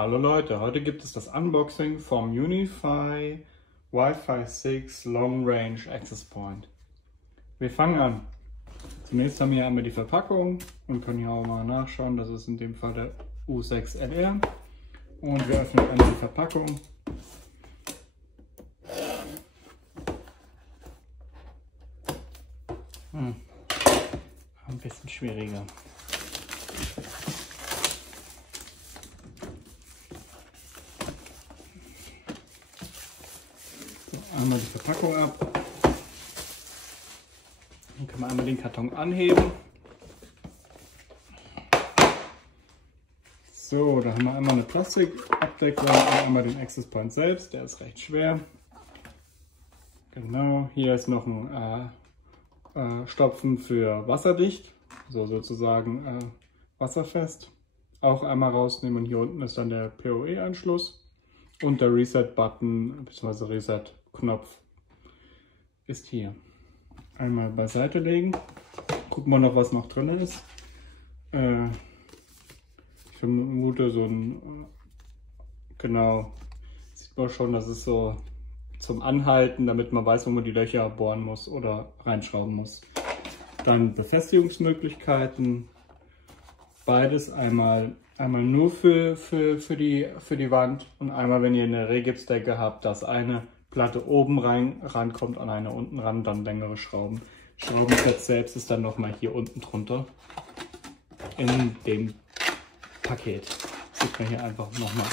Hallo Leute, heute gibt es das Unboxing vom UniFi Wi-Fi 6 Long Range Access Point. Wir fangen an. Zunächst haben wir einmal die Verpackung und können hier auch mal nachschauen, das ist in dem Fall der U6LR. Und wir öffnen einmal die Verpackung. Ein bisschen schwieriger. Einmal die Verpackung ab. Dann können wir einmal den Karton anheben. So, da haben wir einmal eine Plastikabdeckung und einmal den Access Point selbst. Der ist recht schwer. Genau, hier ist noch ein Stopfen für wasserdicht, so sozusagen wasserfest. Auch einmal rausnehmen und hier unten ist dann der PoE-Anschluss und der Reset-Button bzw. Reset-Knopf ist hier. Einmal beiseite legen. Gucken wir noch, was noch drin ist. Ich vermute so ein, genau, sieht man schon, das ist so zum Anhalten, damit man weiß, wo man die Löcher bohren muss oder reinschrauben muss. Dann Befestigungsmöglichkeiten. Beides einmal nur für die Wand und einmal, wenn ihr eine Regipsdecke habt, dass eine Platte oben rankommt und eine unten ran, dann längere Schrauben. Schraubenfett selbst ist dann nochmal hier unten drunter in dem Paket. Das sieht man hier einfach nochmal.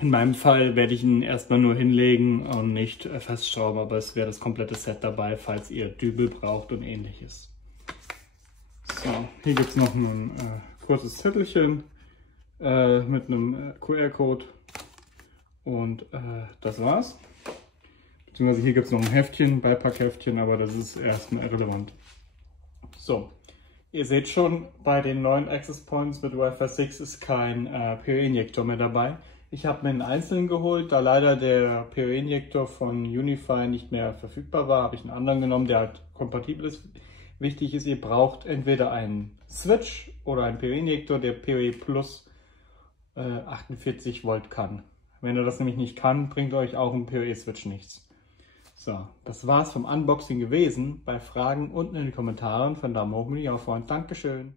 In meinem Fall werde ich ihn erstmal nur hinlegen und nicht festschrauben, aber es wäre das komplette Set dabei, falls ihr Dübel braucht und ähnliches. So, hier gibt es noch ein kurzes Zettelchen mit einem QR-Code und das war's. Beziehungsweise hier gibt es noch ein Heftchen, Beipackheftchen, aber das ist erstmal irrelevant. So, ihr seht schon, bei den neuen Access Points mit Wi-Fi 6 ist kein PoE-Injektor mehr dabei. Ich habe mir einen einzelnen geholt, da leider der PoE-Injektor von UniFi nicht mehr verfügbar war, habe ich einen anderen genommen, der halt kompatibel ist. Wichtig ist, ihr braucht entweder einen Switch oder einen PoE-Injektor, der PoE Plus 48 Volt kann. Wenn er das nämlich nicht kann, bringt euch auch ein PoE-Switch nichts. So, das war's vom Unboxing gewesen. Bei Fragen unten in den Kommentaren von Daumen hoch, Daumen runter. Dankeschön.